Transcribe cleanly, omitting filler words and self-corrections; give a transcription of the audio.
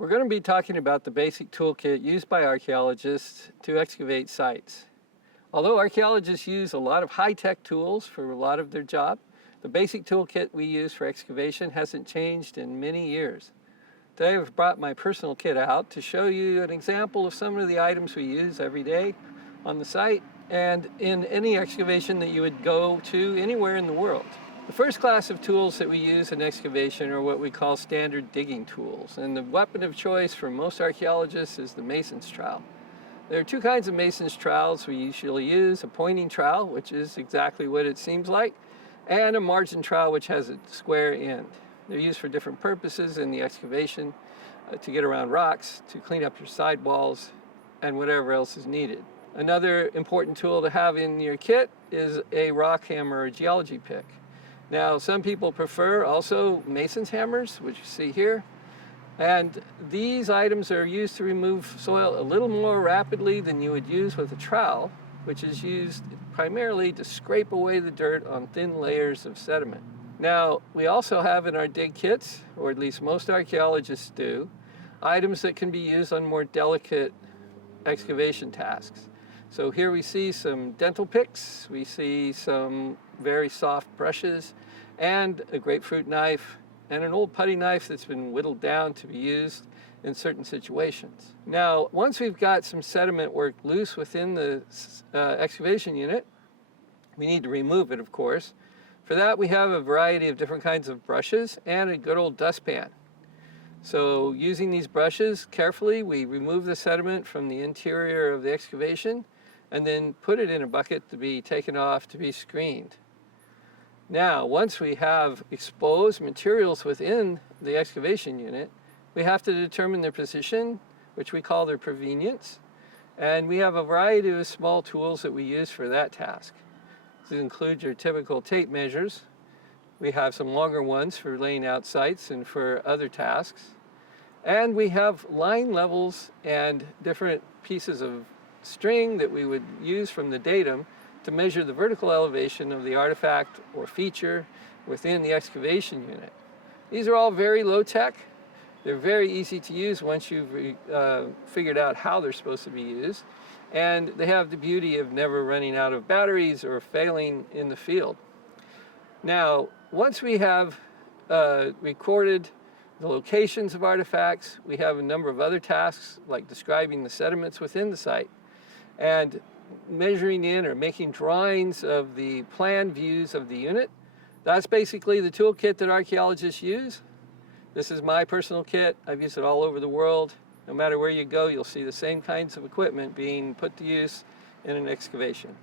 We're going to be talking about the basic toolkit used by archaeologists to excavate sites. Although archaeologists use a lot of high-tech tools for a lot of their job, the basic toolkit we use for excavation hasn't changed in many years. Today I've brought my personal kit out to show you an example of some of the items we use every day on the site and in any excavation that you would go to anywhere in the world. The first class of tools that we use in excavation are what we call standard digging tools, and the weapon of choice for most archaeologists is the mason's trowel. There are two kinds of mason's trowels we usually use: a pointing trowel, which is exactly what it seems like, and a margin trowel, which has a square end. They're used for different purposes in the excavation, to get around rocks, to clean up your sidewalls, and whatever else is needed. Another important tool to have in your kit is a rock hammer or geology pick. Now, some people prefer also mason's hammers, which you see here. And these items are used to remove soil a little more rapidly than you would use with a trowel, which is used primarily to scrape away the dirt on thin layers of sediment. Now, we also have in our dig kits, or at least most archaeologists do, items that can be used on more delicate excavation tasks. So here we see some dental picks, we see some very soft brushes, and a grapefruit knife, and an old putty knife that's been whittled down to be used in certain situations. Now, once we've got some sediment worked loose within the excavation unit, we need to remove it, of course. For that, we have a variety of different kinds of brushes and a good old dustpan. So using these brushes carefully, we remove the sediment from the interior of the excavation and then put it in a bucket to be taken off to be screened. Now, once we have exposed materials within the excavation unit, we have to determine their position, which we call their provenience, and we have a variety of small tools that we use for that task. These include your typical tape measures. We have some longer ones for laying out sites and for other tasks. And we have line levels and different pieces of string that we would use from the datum to measure the vertical elevation of the artifact or feature within the excavation unit. These are all very low tech. They're very easy to use once you've figured out how they're supposed to be used. And they have the beauty of never running out of batteries or failing in the field. Now, once we have recorded the locations of artifacts, we have a number of other tasks like describing the sediments within the site and measuring in or making drawings of the plan views of the unit. That's basically the toolkit that archaeologists use. This is my personal kit. I've used it all over the world. No matter where you go, you'll see the same kinds of equipment being put to use in an excavation.